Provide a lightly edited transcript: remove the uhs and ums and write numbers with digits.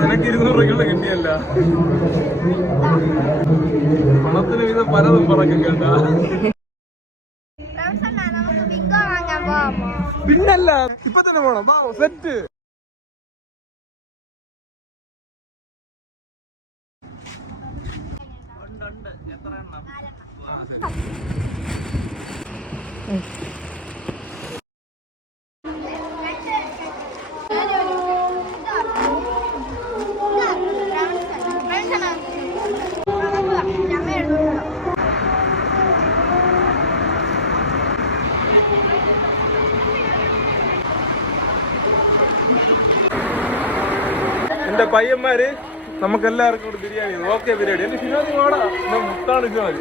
നിനക്ക് 200 രൂപയ്ക്കുള്ള കിട്ടിയല്ല. പണത്തിന് വീതം പലതും പറക്കും കേട്ട. പിന്നല്ല ഇപ്പൊ തന്നെ പോണം. സെറ്റ് എത്ര എണ്ണം? എന്റെ പയ്യന്മാര് നമുക്ക് എല്ലാവർക്കും കൂടി ബിരിയാണി. ഓക്കെ ബിരിയാണി. എന്റെ ശിവാജി വാടാ, മുത്താണ് ശിവാജി.